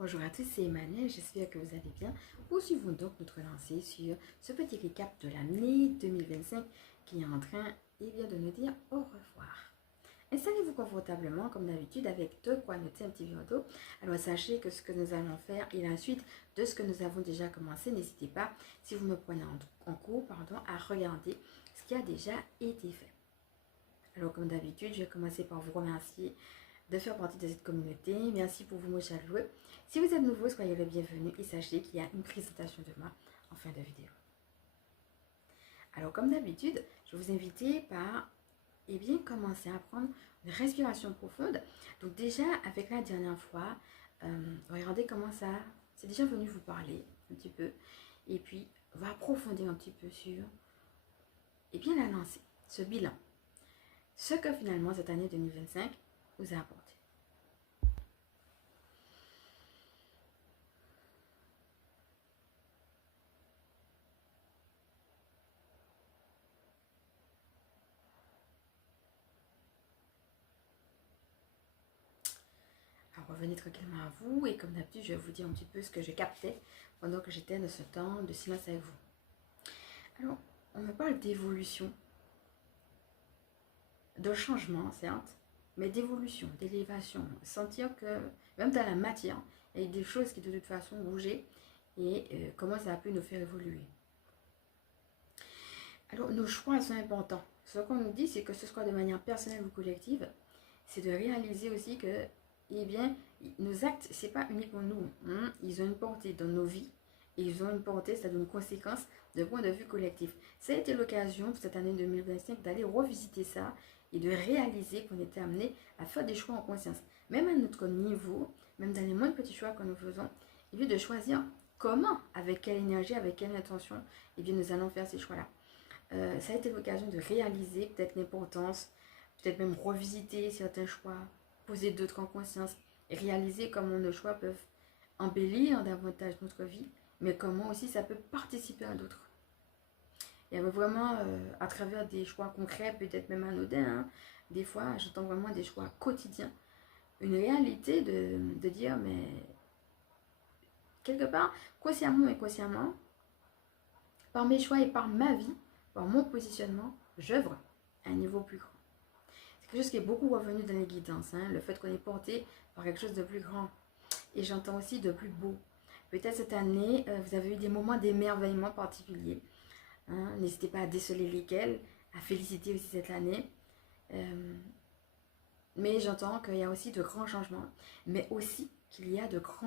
Bonjour à tous, c'est Emmanuel, j'espère que vous allez bien. Poursuivons donc notre lancée sur ce petit récap de l'année 2025 qui est en train de nous dire au revoir. Installez-vous confortablement comme d'habitude avec de quoi noter un petit verre d'eau. Alors sachez que ce que nous allons faire est la suite de ce que nous avons déjà commencé. N'hésitez pas, si vous me prenez en cours, à regarder ce qui a déjà été fait. Alors comme d'habitude, je vais commencer par vous remercier de faire partie de cette communauté. Merci pour vous, mes chers joueurs. Si vous êtes nouveau, soyez le bienvenu et sachez qu'il y a une présentation de moi en fin de vidéo. Alors comme d'habitude, je vais vous inviter par commencer à prendre une respiration profonde. Donc déjà, avec la dernière fois, regardez comment ça, c'est déjà venu vous parler un petit peu. Et puis, on va approfondir un petit peu sur, la lancée, ce bilan. Ce que finalement, cette année 2025 vous a apporté. Alors, revenez tranquillement à vous et comme d'habitude, je vais vous dire un petit peu ce que je captais pendant que j'étais dans ce temps de silence avec vous. Alors, on me parle d'évolution, de changement, certes, mais d'évolution, d'élévation. Sentir que, même dans la matière, il y a des choses qui de toute façon bougeaient et comment ça a pu nous faire évoluer. Alors, nos choix sont importants. Ce qu'on nous dit, c'est que ce soit de manière personnelle ou collective, c'est de réaliser aussi que, nos actes, c'est pas uniquement nous. Ils ont une portée dans nos vies. Et ils ont une portée, c'est-à-dire une conséquence de point de vue collectif. Ça a été l'occasion, pour cette année 2025, d'aller revisiter ça et de réaliser qu'on était amené à faire des choix en conscience. Même à notre niveau, même dans les moindres petits choix que nous faisons, il est de choisir comment, avec quelle énergie, avec quelle intention, nous allons faire ces choix-là. Ça a été l'occasion de réaliser peut-être l'importance, peut-être même revisiter certains choix, poser d'autres en conscience, et réaliser comment nos choix peuvent embellir davantage notre vie, mais comment aussi ça peut participer à d'autres. Et vraiment, à travers des choix concrets, peut-être même anodins, des fois, j'entends vraiment des choix quotidiens, une réalité de dire, mais quelque part, consciemment ou inconsciemment, par mes choix et par ma vie, par mon positionnement, j'œuvre à un niveau plus grand. C'est quelque chose qui est beaucoup revenu dans les guidances, le fait qu'on est porté par quelque chose de plus grand. Et j'entends aussi de plus beau. Peut-être cette année, vous avez eu des moments d'émerveillement particuliers. N'hésitez pas à déceler lesquels, à féliciter aussi cette année. Mais j'entends qu'il y a aussi de grands changements, mais aussi qu'il y a de grands